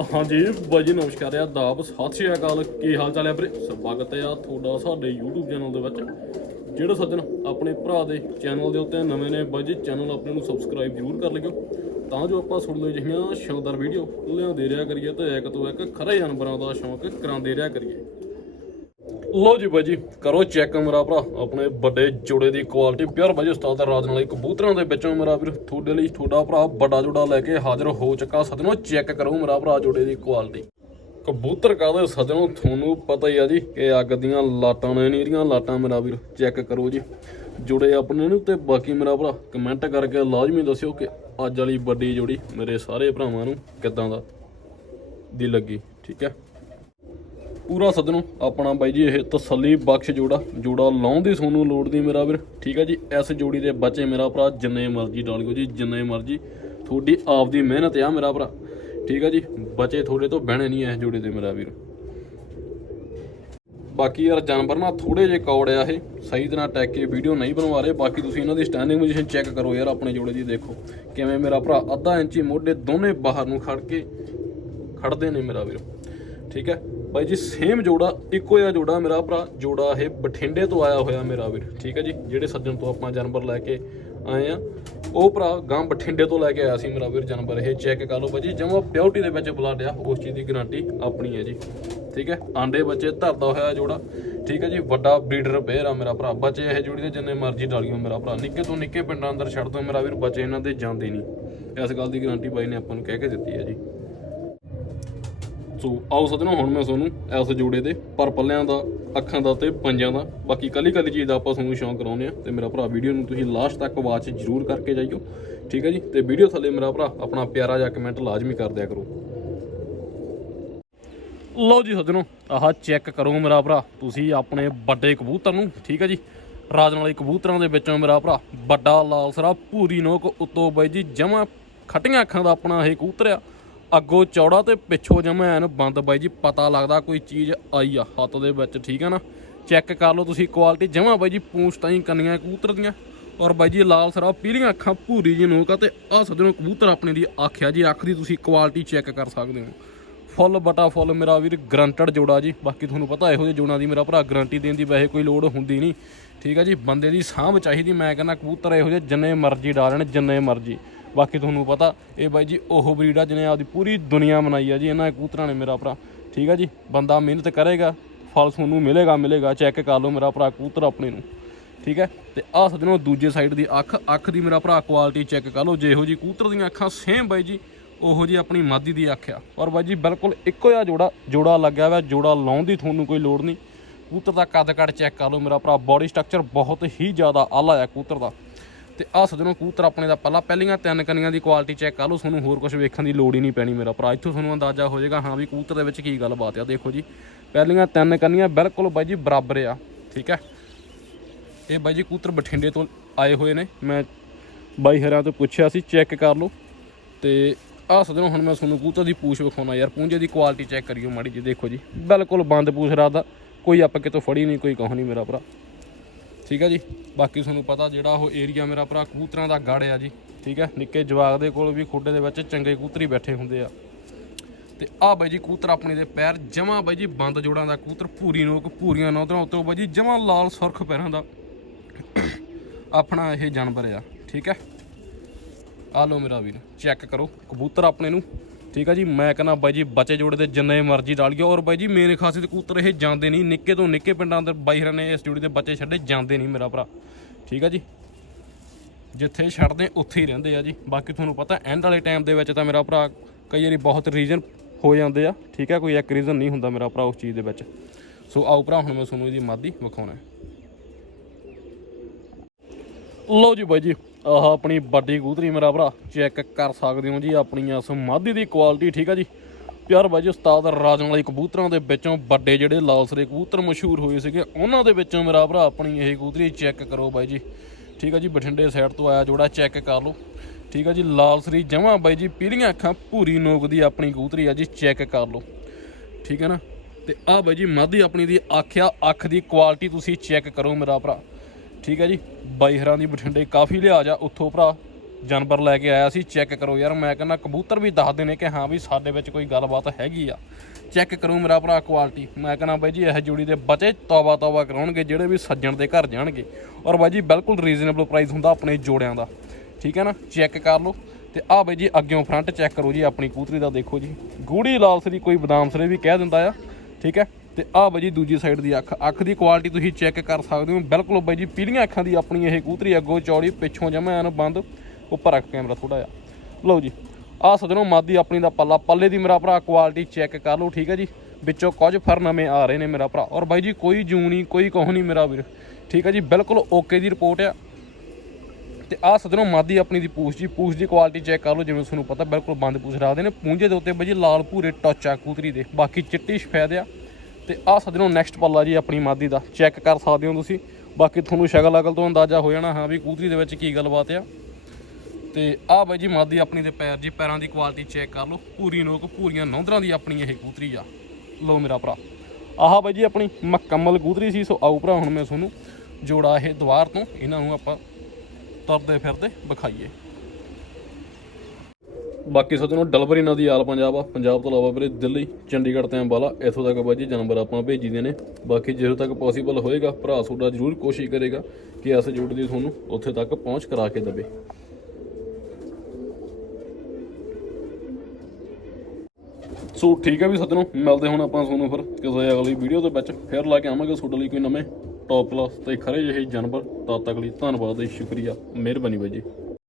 ਹਾਂਜੀ ਬਾਈ ਜੀ ਨਮਸਕਾਰ ਆ ਦਾਬ ਸਤਿ ਸ਼੍ਰੀ ਅਕਾਲ। ਕੀ ਹਾਲ ਚਾਲ ਹੈ ਵੀਰੇ? ਸਵਾਗਤ ਹੈ ਆ ਤੁਹਾਡਾ ਸਾਡੇ YouTube ਚੈਨਲ ਦੇ ਵਿੱਚ। ਜਿਹੜੇ ਸੱਜਣ ਆਪਣੇ ਭਰਾ ਦੇ ਚੈਨਲ ਦੇ ਉੱਤੇ ਨਵੇਂ ਨੇ, ਬਾਜੀ ਚੈਨਲ ਆਪਣੇ ਨੂੰ ਸਬਸਕ੍ਰਾਈਬ ਜ਼ਰੂਰ ਕਰ ਲਿਓ। ਤਾਂ ਜੋ ਆਪਾਂ ਸੁਣਦੇ ਜਿਹੀਆਂ ਸ਼ਾਨਦਾਰ ਵੀਡੀਓ ਲਿਆਉਂਦੇ ਰਿਹਾ ਕਰੀਏ ਤੇ ਇੱਕ ਤੋਂ ਇੱਕ ਖਰੇ ਜਾਨਵਰਾਂ ਦਾ ਸ਼ੌਂਕ ਕਰਾਉਂਦੇ ਰਿਹਾ ਕਰੀਏ। ਲੋ ਜੀ ਬਾਜੀ ਕਰੋ ਚੈੱਕ ਮੇਰਾ ਭਰਾ, ਆਪਣੇ ਵੱਡੇ ਜੋੜੇ ਦੀ ਕੁਆਲਿਟੀ ਪਿਓਰ ਬਾਜੀ ਉਸਤਾਦ ਦਾ ਰਾਜ ਨਾਲ ਕਬੂਤਰਾਂ ਦੇ ਵਿੱਚੋਂ ਮੇਰਾ ਵੀਰ, ਤੁਹਾਡੇ ਲਈ ਤੁਹਾਡਾ ਭਰਾ ਵੱਡਾ ਜੋੜਾ ਲੈ ਕੇ ਹਾਜ਼ਰ ਹੋ ਚੁੱਕਾ। ਸਦਨੋਂ ਚੈੱਕ ਕਰੋ ਮੇਰਾ ਭਰਾ ਜੋੜੇ ਦੀ ਕੁਆਲਿਟੀ ਕਬੂਤਰ ਕਾਦੇ ਸੱਜਣੋ, ਤੁਹਾਨੂੰ ਪਤਾ ਹੀ ਆ ਜੀ ਕਿ ਅੱਗ ਦੀਆਂ ਲਾਟਾਂ ਨੇ ਨੀਰੀਆਂ ਲਾਟਾਂ ਮੇਰਾ ਵੀਰ ਚੈੱਕ ਕਰੋ ਜੀ। ਜੁੜੇ ਆਪਣੇ ਨੂੰ ਤੇ ਬਾਕੀ ਮੇਰਾ ਭਰਾ ਕਮੈਂਟ ਕਰਕੇ ਲਾਜ਼ਮੀ ਦੱਸਿਓ ਕਿ ਅੱਜ ਵਾਲੀ ਵੱਡੀ ਜੋੜੀ ਮੇਰੇ ਸਾਰੇ ਭਰਾਵਾਂ ਨੂੰ ਕਿੱਦਾਂ ਦਾ ਦੀ ਲੱਗੀ, ਠੀਕ ਹੈ? ਪੂਰਾ ਸੱਜਣੋ, ਆਪਣਾ ਬਾਈ ਜੀ ਇਹ ਤਸੱਲੀ ਬਖਸ਼ ਜੋੜਾ ਜੋੜਾ ਲਾਉਣ ਦੀ ਤੁਹਾਨੂੰ ਲੋੜ ਦੀ ਮੇਰਾ ਵੀਰ। ਠੀਕ ਹੈ ਜੀ, ਇਸ ਜੋੜੀ ਦੇ ਬੱਚੇ ਮੇਰਾ ਭਰਾ, ਜਿੰਨੇ ਮਰਜ਼ੀ ਡਾਲਿਓ ਜੀ, ਜਿੰਨੇ ਮਰਜ਼ੀ। ਤੁਹਾਡੀ ਆਪ ਦੀ ਮਿਹਨਤ ਆ ਮੇਰਾ ਭਰਾ। ਠੀਕ ਆ ਜੀ, ਬੱਚੇ ਤੁਹਾਡੇ ਤੋਂ ਬਹਿਣੇ ਨਹੀਂ ਇਸ ਜੋੜੀ ਦੇ ਮੇਰਾ ਵੀਰ। ਬਾਕੀ ਯਾਰ ਜਾਨਵਰ ਨਾ ਥੋੜੇ ਜਿਹੇ ਕੌੜ ਆ ਇਹ, ਸਹੀ ਤਰ੍ਹਾਂ ਟੈਕ ਕੇ ਵੀਡੀਓ ਨਹੀਂ ਬਣਵਾ ਰਹੇ। ਬਾਕੀ ਤੁਸੀਂ ਇਹਨਾਂ ਦੀ ਸਟੈਂਡਿੰਗ ਪੋਜੀਸ਼ਨ ਚੈੱਕ ਕਰੋ ਯਾਰ ਆਪਣੇ ਜੋੜੇ ਦੀ, ਦੇਖੋ ਕਿਵੇਂ ਮੇਰਾ ਭਰਾ ਅੱਧਾ ਇੰਚੀ ਮੋਢੇ ਦੋਨੇ ਬਾਹਰ ਨੂੰ ਖੜ ਕੇ ਖੜਦੇ ਨੇ ਮੇਰਾ ਵੀਰ। ਠੀਕ ਹੈ? ਬਾਈ ਜੀ ਸੇਮ ਜੋੜਾ, ਇੱਕੋ ਜਿਹਾ ਜੋੜਾ ਮੇਰਾ ਭਰਾ, ਜੋੜਾ ਇਹ ਬਠਿੰਡੇ ਤੋਂ ਆਇਆ ਹੋਇਆ ਮੇਰਾ ਵੀਰ, ਠੀਕ ਹੈ ਜੀ? ਜਿਹੜੇ ਸੱਜਣ ਤੋਂ ਆਪਾਂ ਜਾਨਵਰ ਲੈ ਕੇ ਆਏ ਆ। ਉਹ ਭਰਾ ਗਾਂ ਬਠਿੰਡੇ ਤੋਂ ਲੈ ਕੇ ਆਇਆ ਸੀ ਮੇਰਾ ਵੀਰ ਜਾਨਵਰ, ਇਹ ਚੈੱਕ ਕਰ ਲਓ ਬਾਈ ਜੀ, ਜਮਾ ਪਿਓਰਟੀ ਦੇ ਵਿੱਚ ਬਲੱਡ ਆ, ਉਸ ਚੀਜ਼ ਦੀ ਗਾਰੰਟੀ ਆਪਣੀ ਹੈ ਜੀ। ਠੀਕ ਹੈ? ਆਂਡੇ ਬੱਚੇ ਧਰਦਾ ਹੋਇਆ ਜੋੜਾ, ਠੀਕ ਹੈ ਜੀ? ਵੱਡਾ ਬਰੀਡਰ ਪੇਅਰ ਆ ਮੇਰਾ ਭਰਾ, ਬੱਚੇ ਇਹ ਜੋੜੀ ਦੇ ਜਿੰਨੇ ਮਰਜ਼ੀ ਡਾਲਿਓ ਮੇਰਾ ਭਰਾ, ਨਿੱਕੇ ਤੋਂ ਨਿੱਕੇ ਪਿੰਡਾਂ ਅੰਦਰ ਛੱਡ ਦੋ, ਮੇਰਾ ਵੀਰ ਬੱਚੇ ਇਹਨਾਂ ਦੇ ਜਾਂਦੇ ਨਹੀਂ। ਇਸ ਗੱਲ ਦੀ ਗਾਰੰਟੀ ਬਾਈ ਨੇ ਆਪਾਂ ਨੂੰ ਕਹਿ ਕੇ ਦਿੱਤੀ ਹੈ ਜੀ। ਸੋ ਆਓ ਸੱਜਣੋ ਹੁਣ ਮੈਂ ਤੁਹਾਨੂੰ ਇਸ ਜੋੜੇ ਦੇ ਪਰ ਪੱਲਿਆਂ ਦਾ, ਅੱਖਾਂ ਦਾ ਤੇ ਪੰਜਾਂ ਦਾ, ਬਾਕੀ ਕੱਲੀ ਕੱਲੀ ਚੀਜ਼ ਦਾ ਆਪਾਂ ਤੁਹਾਨੂੰ ਸ਼ੌਂਕ ਕਰਾਉਂਦੇ ਆ ਤੇ ਮੇਰਾ ਭਰਾ ਵੀਡੀਓ ਨੂੰ ਤੁਸੀਂ ਲਾਸਟ ਤੱਕ ਵਾਚ ਜ਼ਰੂਰ ਕਰਕੇ ਜਾਈਓ, ਠੀਕ ਹੈ ਜੀ? ਤੇ ਵੀਡੀਓ ਥੱਲੇ ਮੇਰਾ ਭਰਾ ਆਪਣਾ ਪਿਆਰਾ ਜਿਹਾ ਕਮੈਂਟ ਲਾਜ਼ਮੀ ਕਰ ਦਿਆ ਕਰੋ। ਲਓ ਜੀ ਸੱਜਣੋ ਆਹ ਚੈੱਕ ਕਰੋ ਮੇਰਾ ਭਰਾ, ਤੁਸੀਂ ਆਪਣੇ ਵੱਡੇ ਕਬੂਤਰ ਨੂੰ, ਠੀਕ ਹੈ ਜੀ? ਰਾਜਨ ਵਾਲੇ ਕਬੂਤਰਾਂ ਦੇ ਵਿੱਚੋਂ ਮੇਰਾ ਭਰਾ, ਵੱਡਾ ਲਾਲ ਸਰਾ ਪੂਰੀ ਨੋਕ ਉੱਤੋਂ ਬਾਈ ਜੀ, ਜਮਾ ਖਟੀਆਂ ਅੱਖਾਂ ਦਾ ਆਪਣਾ ਇਹ ਕਬੂਤਰ ਆ। ਅੱਗੋਂ ਚੌੜਾ ਤੇ ਪਿੱਛੋਂ ਜਮਾ ਐਨ ਬੰਦ ਬਾਈ ਜੀ, ਪਤਾ ਲੱਗਦਾ ਕੋਈ ਚੀਜ਼ ਆਈ ਆ ਹੱਥ ਦੇ ਵਿੱਚ, ਠੀਕ ਹੈ ਨਾ? ਚੈੱਕ ਕਰ ਲਓ ਤੁਸੀਂ ਕੁਆਲਿਟੀ, ਜਮਾ ਬਾਈ ਜੀ ਪੂੰਛ ਤਾਂ ਹੀ ਕੰਨੀਆਂ ਕਬੂਤਰ ਦੀਆਂ। ਔਰ ਬਾਈ ਜੀ ਲਾਲ ਸਰਾ ਪੀਲੀਆਂ ਅੱਖਾਂ ਭੂਰੀ ਜੀ ਨੋਕ ਆ ਤੇ ਆਹ ਸੱਜਣੋ ਕਬੂਤਰ ਆਪਣੇ ਦੀ ਆਖਿਆ ਜੀ, ਅੱਖ ਦੀ ਤੁਸੀਂ ਕੁਆਲਿਟੀ ਚੈੱਕ ਕਰ ਸਕਦੇ ਹੋ। ਫੁੱਲ ਬਟਾ ਫੁੱਲ ਮੇਰਾ ਵੀਰ, ਗਰੰਟਡ ਜੋੜਾ ਜੀ। ਬਾਕੀ ਤੁਹਾਨੂੰ ਪਤਾ ਇਹੋ ਜਿਹੇ ਜੋੜਾਂ ਦੀ ਮੇਰਾ ਭਰਾ ਗਰੰਟੀ ਦੇਣ ਦੀ ਵੈਸੇ ਕੋਈ ਲੋੜ ਹੁੰਦੀ ਨਹੀਂ। ਠੀਕ ਹੈ ਜੀ, ਬੰਦੇ ਦੀ ਸਾਂਭ ਚਾਹੀਦੀ, ਮੈਂ ਕਹਿੰਦਾ ਕਬੂਤਰ ਇਹੋ ਜਿਹੇ ਜਿੰਨੇ ਮਰਜ਼ੀ ਡਾਲਣ ਜਿੰਨੇ ਮਰਜ਼ੀ। ਬਾਕੀ ਤੁਹਾਨੂੰ ਪਤਾ, ਇਹ ਬਾਈ ਜੀ ਉਹ ਬਰੀਡ ਆ ਜਿਹਨੇ ਆਪਦੀ ਪੂਰੀ ਦੁਨੀਆ ਬਣਾਈ ਆ ਜੀ, ਇਹਨਾਂ ਕਬੂਤਰਾਂ ਨੇ ਮੇਰਾ ਭਰਾ। ਠੀਕ ਹੈ ਜੀ, ਬੰਦਾ ਮਿਹਨਤ ਕਰੇਗਾ, ਫਲ ਤੁਹਾਨੂੰ ਮਿਲੇਗਾ ਮਿਲੇਗਾ, ਚੈੱਕ ਕਰ ਲਓ ਮੇਰਾ ਭਰਾ ਕਬੂਤਰ ਆਪਣੇ ਨੂੰ। ਠੀਕ ਹੈ ਤੇ ਆਹ ਸੱਜਣੋ ਦੂਜੇ ਸਾਈਡ ਦੀ ਅੱਖ ਅੱਖ ਦੀ ਮੇਰਾ ਭਰਾ ਕੁਆਲਿਟੀ ਚੈੱਕ ਕਰ ਲਓ, ਜਿਹੋ ਜੀ ਕਬੂਤਰ ਦੀਆਂ ਅੱਖਾਂ ਸੇਮ ਬਾਈ ਜੀ, ਉਹੋ ਜੀ ਆਪਣੀ ਮਾਦੀ ਦੀ ਅੱਖ ਆ। ਔਰ ਬਾਈ ਜੀ ਬਿਲਕੁਲ ਇੱਕੋ ਜਿਹਾ ਜੋੜਾ ਜੋੜਾ ਲੱਗਿਆ ਹੋਇਆ, ਜੋੜਾ ਲਾਉਣ ਦੀ ਤੁਹਾਨੂੰ ਕੋਈ ਲੋੜ ਨਹੀਂ। ਕਬੂਤਰ ਦਾ ਕੱਦ ਕੱਟ ਚੈੱਕ ਕਰ ਲਓ ਮੇਰਾ ਭਰਾ ਬਾਡੀ ਸਟਰਕਚਰ ਬਹੁਤ ਹੀ ਜ਼ਿਆਦਾ ਆਲਾ ਆ ਕਬੂਤਰ ਦਾ। ਤੇ ਆਹ ਸੱਜਣੋ ਕਬੂਤਰ ਆਪਣੇ ਦਾ ਪਹਿਲਾਂ ਪਹਿਲੀਆਂ ਤਿੰਨ ਕੰਨੀਆਂ ਦੀ ਕੁਆਲਿਟੀ ਚੈੱਕ ਕਰ ਲਓ, ਤੁਹਾਨੂੰ ਹੋਰ ਕੁਝ ਵੇਖਣ ਦੀ ਲੋੜ ਹੀ ਨਹੀਂ ਪੈਣੀ ਮੇਰਾ ਭਰਾ। ਇੱਥੋਂ ਤੁਹਾਨੂੰ ਅੰਦਾਜ਼ਾ ਹੋ ਜਾਏਗਾ, ਹਾਂ ਵੀ ਕਬੂਤਰ ਦੇ ਵਿੱਚ ਕੀ ਗੱਲਬਾਤ ਆ, ਦੇਖੋ ਜੀ। ਪਹਿਲੀਆਂ ਤਿੰਨ ਕੰਨੀਆਂ ਬਿਲਕੁਲ ਬਾਈ ਜੀ ਬਰਾਬਰ ਆ, ਠੀਕ ਹੈ? ਇਹ ਬਾਈ ਜੀ ਕਬੂਤਰ ਬਠਿੰਡੇ ਤੋਂ ਆਏ ਹੋਏ ਨੇ। ਮੈਂ ਬਾਈ ਹਰਾਂ ਤੋਂ ਪੁੱਛਿਆ ਸੀ ਚੈੱਕ ਕਰ ਲਓ। ਤੇ ਆਹ ਸੱਜਣੋ, ਹੁਣ ਮੈਂ ਤੁਹਾਨੂੰ ਕਬੂਤਰ ਦੀ ਪੂਛ ਵਿਖਾਉਣਾ ਯਾਰ ਪੂੰਝੇ ਦੀ ਕੁਆਲਿਟੀ ਚੈੱਕ ਕਰਿਓ ਮਾੜੀ ਜੀ ਦੇਖੋ ਜੀ। ਬਿਲਕੁਲ ਬੰਦ ਪੂਛ ਰਾਦਾ ਕੋਈ ਆਪਾਂ ਕਿਤੋਂ ਫੜੀ ਨਹੀਂ, ਕੋਈ ਕਹੋ ਨਹੀਂ ਮੇਰਾ ਭਰਾ। ਠੀਕ ਹੈ ਜੀ? ਬਾਕੀ ਤੁਹਾਨੂੰ ਪਤਾ ਜਿਹੜਾ ਉਹ ਏਰੀਆ ਮੇਰਾ ਭਰਾ ਕਬੂਤਰਾਂ ਦਾ ਗੜ ਆ ਜੀ, ਠੀਕ ਹੈ ਨਿੱਕੇ ਜਵਾਗ ਦੇ ਕੋਲ ਵੀ ਖੁੱਡੇ ਦੇ ਵਿੱਚ ਚੰਗੇ ਕਬੂਤਰ ਬੈਠੇ ਹੁੰਦੇ ਆ। ਤੇ ਆਹ ਬਾਈ ਜੀ ਕਬੂਤਰ ਆਪਣੇ ਦੇ ਪੈਰ, ਜਮਾ ਬਾਈ ਜੀ ਬੰਦ ਜੋੜਾਂ ਦਾ ਕਬੂਤਰ ਪੂਰੀ ਨੋਕ ਪੂਰੀਆਂ ਨੌਦਰਾਂ ਉੱਤੋਂ ਬਾਈ ਜੀ ਜਮਾ ਲਾਲ ਸੁਰਖ ਪੈਰਾਂ ਦਾ ਆਪਣਾ ਇਹ ਜਾਨਵਰ ਆ, ਠੀਕ ਹੈ ਆ ਲਓ ਮੇਰਾ ਵੀਰ, ਚੈੱਕ ਕਰੋ, ਕਬੂਤਰ ਆਪਣੇ ਨੂੰ ਠੀਕ ਆ ਜੀ, ਮੈਂ ਕਹਿੰਦਾ ਬਾਈ ਜੀ, ਬੱਚੇ ਜੋੜੇ ਦੇ ਜਿੰਨੇ ਮਰਜ਼ੀ ਡਾਲ ਗਿਆ ਔਰ ਬਾਈ ਜੀ, ਮੇਨ ਖਾਸੀਅਤ ਕਬੂਤਰ ਇਹ ਜਾਂਦੇ ਨਹੀਂ। ਨਿੱਕੇ ਤੋਂ ਨਿੱਕੇ ਪਿੰਡਾਂ ਅੰਦਰ ਬਾਈ ਹਰਾਂ ਨੇ ਇਸ ਜੋੜੀ ਦੇ ਬੱਚੇ ਛੱਡੇ, ਜਾਂਦੇ ਨਹੀਂ ਮੇਰਾ ਭਰਾ। ਠੀਕ ਆ ਜੀ? ਜਿੱਥੇ ਛੱਡਦੇ, ਉੱਥੇ ਹੀ ਰਹਿੰਦੇ ਆ ਜੀ। ਬਾਕੀ ਤੁਹਾਨੂੰ ਪਤਾ ਐਂਡ ਵਾਲੇ ਟਾਈਮ ਦੇ ਵਿੱਚ ਤਾਂ ਮੇਰਾ ਭਰਾ ਕਈ ਵਾਰੀ ਬਹੁਤ ਰੀਜ਼ਨ ਹੋ ਜਾਂਦੇ ਆ। ਠੀਕ ਆ, ਕੋਈ ਇੱਕ ਰੀਜ਼ਨ ਨਹੀਂ ਹੁੰਦਾ ਮੇਰਾ ਭਰਾ ਉਸ ਚੀਜ਼ ਦੇ ਵਿੱਚ। ਸੋ ਆਓ ਭਰਾ, ਹੁਣ ਮੈਂ ਤੁਹਾਨੂੰ ਇਹਦੀ ਮਾਦੀ ਵਿਖਾਉਣਾ ਲਓ ਜੀ ਬਾਈ ਜੀ ਆਹ ਆਪਣੀ ਵੱਡੀ ਕਬੂਤਰੀ ਮੇਰਾ ਭਰਾ, ਚੈੱਕ ਕਰ ਸਕਦੇ ਹੋ ਜੀ ਆਪਣੀ ਇਸ ਮਾਦੀ ਦੀ ਕੁਆਲਿਟੀ ਠੀਕ ਆ ਜੀ। ਪਿਆਰ ਬਾਈ ਜੀ ਉਸਤਾਦ ਰਾਜਨ ਵਾਲੀ ਕਬੂਤਰਾਂ ਦੇ ਵਿੱਚੋਂ ਵੱਡੇ ਜਿਹੜੇ ਲਾਲਸਰੇ ਕਬੂਤਰ ਮਸ਼ਹੂਰ ਹੋਏ ਸੀਗੇ, ਉਹਨਾਂ ਦੇ ਵਿੱਚੋਂ ਮੇਰਾ ਭਰਾ ਆਪਣੀ ਇਹ ਕਬੂਤਰੀ ਚੈੱਕ ਕਰੋ ਬਾਈ ਜੀ। ਠੀਕ ਆ ਜੀ, ਬਠਿੰਡੇ ਸਾਈਡ ਤੋਂ ਆਇਆ ਜੋੜਾ, ਚੈੱਕ ਕਰ ਲਓ। ਠੀਕ ਆ ਜੀ, ਲਾਲਸਰੀ ਸਰੀ ਬਾਈ ਜੀ, ਪੀਲੀਆਂ ਅੱਖਾਂ ਭੂਰੀ ਨੋਕ ਦੀ ਆਪਣੀ ਕਬੂਤਰੀ ਆ ਜੀ, ਚੈੱਕ ਕਰ ਲਓ। ਠੀਕ ਹੈ ਨਾ? ਤੇ ਆਹ ਬਾਈ ਜੀ, ਮਾਦੀ ਆਪਣੀ ਦੀ ਆਖਿਆ, ਅੱਖ ਦੀ ਕੁਆਲਿਟੀ ਤੁਸੀਂ ਚੈੱਕ ਕਰੋ ਮੇਰਾ ਭਰਾ। ਠੀਕ ਹੈ ਜੀ ਬਾਈ ਹਰਾਂ ਦੀ ਬਠਿੰਡੇ ਕਾਫੀ ਲਿਹਾਜ਼ ਆ ਉੱਥੋਂ ਭਰਾ, ਜਾਨਵਰ ਲੈ ਕੇ ਆਇਆ ਸੀ ਚੈੱਕ ਕਰੋ ਯਾਰ, ਮੈਂ ਕਹਿੰਦਾ ਕਬੂਤਰ ਵੀ ਦੱਸਦੇ ਨੇ ਕਿ ਹਾਂ ਵੀ ਸਾਡੇ ਵਿੱਚ ਕੋਈ ਗੱਲਬਾਤ ਹੈਗੀ ਆ। ਚੈੱਕ ਕਰੋ ਮੇਰਾ ਭਰਾ ਕੁਆਲਿਟੀ ਮੈਂ ਕਹਿੰਦਾ ਬਾਈ ਜੀ ਇਹ ਜੋੜੀ ਦੇ ਬਚੇ ਤੌਬਾ ਤੌਬਾ ਕਰਾਉਣਗੇ, ਜਿਹੜੇ ਵੀ ਸੱਜਣ ਦੇ ਘਰ ਜਾਣਗੇ। ਔਰ ਬਾਈ ਜੀ ਬਿਲਕੁਲ ਰੀਜ਼ਨੇਬਲ ਪ੍ਰਾਈਸ ਹੁੰਦਾ ਆਪਣੇ ਜੋੜਿਆਂ ਦਾ। ਠੀਕ ਹੈ ਨਾ ਚੈੱਕ ਕਰ ਲਓ। ਤੇ ਆ ਬਾਈ ਜੀ ਅੱਗਿਓਂ ਫਰੰਟ ਚੈੱਕ ਕਰੋ ਜੀ ਆਪਣੀ ਕੂਤਰੀ ਦਾ ਦੇਖੋ ਜੀ। ਗੂੜੀ ਲਾਲ ਸਰੀ ਕੋਈ ਬਦਾਮ ਸਰੇ ਵੀ ਕਹਿ ਦਿੰਦਾ ਆ। ਠੀਕ ਹੈ ਤੇ ਆਹ ਬਾਈ ਜੀ ਦੂਜੀ ਸਾਈਡ ਦੀ ਅੱਖ। ਅੱਖ ਦੀ ਕੁਆਲਿਟੀ ਤੁਸੀਂ ਚੈੱਕ ਕਰ ਸਕਦੇ ਹੋ। ਬਿਲਕੁਲ ਬਾਈ ਜੀ ਪੀਲੀਆਂ ਅੱਖਾਂ ਦੀ ਆਪਣੀ ਇਹ ਕੂਤਰੀ ਅੱਗੋਂ ਚੌੜੀ, ਪਿੱਛੋਂ ਜਮਾ ਐਨ ਬੰਦ, ਉੱਪਰ ਰੱਖ ਕੈਮਰਾ ਥੋੜਾ ਜਿਹਾ। ਲਓ ਜੀ, ਆਹ ਸਜਣੋ ਮਾਦੀ ਆਪਣੀ ਦਾ ਪੱਲਾ। ਪੱਲੇ ਦੀ ਮੇਰਾ ਭਰਾ ਕੁਆਲਿਟੀ ਚੈੱਕ ਕਰ ਲਓ, ਠੀਕ ਹੈ ਜੀ। ਵਿੱਚੋਂ ਕੁਝ ਫਰ ਨਵੇਂ ਆ ਰਹੇ ਨੇ ਮੇਰਾ ਭਰਾ। ਔਰ ਬਾਈ ਜੀ ਕੋਈ ਜੂ ਨਹੀਂ, ਕੋਈ ਕੋਹ ਨਹੀਂ ਮੇਰਾ ਵੀਰ। ਠੀਕ ਹੈ ਜੀ, ਬਿਲਕੁਲ ਓਕੇ ਦੀ ਰਿਪੋਰਟ ਆ। ਤੇ ਆਹ ਸਦਨੋਂ ਮਾਦੀ ਆਪਣੀ ਦੀ ਪੂਛ ਜੀ। ਪੂਛ ਦੀ ਕੁਆਲਿਟੀ ਚੈੱਕ ਕਰ ਲਓ, ਜਿਵੇਂ ਤੁਹਾਨੂੰ ਪਤਾ, ਬਿਲਕੁਲ ਬੰਦ ਪੂਛ ਰੱਖਦੇ ਨੇ। ਪੂੰਝੇ ਦੇ ਉੱਤੇ ਬਾਈ ਜੀ ਲਾਲ ਭੂਰੇ ਟੱਚ ਆ ਕੂਤਰੀ ਦੇ। ਬਾਕੀ ਚਿੱਟੀ ਸਫੈਦ ਆ। ਤੇ ਆ ਸਦਨੋਂ ਨੈਕਸਟ ਪੱਲਾ ਜੀ ਆਪਣੀ ਮਾਦੀ ਦਾ। ਚੈੱਕ ਕਰ ਸਕਦੇ ਹੋ ਤੁਸੀਂ। ਬਾਕੀ ਤੁਹਾਨੂੰ ਸ਼ਕਲ ਅਕਲ ਤੋਂ ਅੰਦਾਜ਼ਾ ਹੋ ਜਾਣਾ, ਹਾਂ ਵੀ ਕੂਤਰੀ ਦੇ ਵਿੱਚ ਕੀ ਗੱਲਬਾਤ ਆ। ਤੇ ਆ ਬਾਈ ਜੀ ਮਾਦੀ ਆਪਣੀ ਦੇ ਪੈਰ ਜੀ, ਪੈਰਾਂ ਦੀ ਕੁਆਲਿਟੀ ਚੈੱਕ ਕਰ ਲਓ। ਪੂਰੀ ਨੋਕ, ਪੂਰੀਆਂ ਨੌਂਦਰਾਂ ਦੀ ਆਪਣੀ ਇਹ ਕੂਤਰੀ ਆ। ਲਓ ਮੇਰਾ ਭਰਾ। ਆਹ ਬਾਈ ਜੀ ਆਪਣੀ ਮੁਕੰਮਲ ਕੂਤਰੀ ਸੀ, ਸੋ ਆਓ ਭਰਾ ਹੁਣ ਮੈਂ ਤੁਹਾਨੂੰ ਜੋੜਾ ਇਹ ਦੁਆਰ ਤੋਂ, ਇਹਨਾਂ ਨੂੰ ਆਪਾਂ ਤੁਰਦੇ ਫਿਰਦੇ ਵਿਖਾਈਏ। ਬਾਕੀ ਸੱਜਣੋ ਡਲਵਰੀ ਨਦੀ ਆਲ ਪੰਜਾਬ ਆ। ਪੰਜਾਬ ਤੋਂ ਇਲਾਵਾ ਵੀਰੇ ਦਿੱਲੀ, ਚੰਡੀਗੜ੍ਹ ਤੇ ਅੰਬਾਲਾ, ਇੱਥੋਂ ਤੱਕ ਬਾਜੀ ਜਾਨਵਰ ਆਪਾਂ ਭੇਜੀਦੇ ਨੇ। ਬਾਕੀ ਜਦੋਂ ਤੱਕ ਪੋਸੀਬਲ ਹੋਏਗਾ, ਭਰਾ ਤੁਹਾਡਾ ਜ਼ਰੂਰ ਕੋਸ਼ਿਸ਼ ਕਰੇਗਾ ਕਿ ਇਸ ਜੋੜ ਦੀ ਤੁਹਾਨੂੰ ਉੱਥੇ ਤੱਕ ਪਹੁੰਚ ਕਰਾ ਕੇ ਦੇਵੇ। ਸੋ ਠੀਕ ਹੈ ਵੀ ਸੱਜਣੋ ਮਿਲਦੇ ਹੁਣ ਆਪਾਂ ਤੁਹਾਨੂੰ ਫਿਰ ਕਿਸੇ ਅਗਲੀ ਵੀਡੀਓ ਦੇ ਵਿੱਚ। ਫਿਰ ਲਾ ਕੇ ਆਵਾਂਗੇ ਤੁਹਾਡੇ ਲਈ ਕੋਈ ਨਵੇਂ ਟੌਪ ਕਲਾਸ ਤੇ ਖਰੇ ਜਿਹੇ ਜਾਨਵਰ। ਤਦ ਤੱਕ ਲਈ ਧੰਨਵਾਦ ਤੇ ਸ਼ੁਕਰੀਆ, ਮਿਹਰਬਾਨੀ ਬਾਈ ਜੀ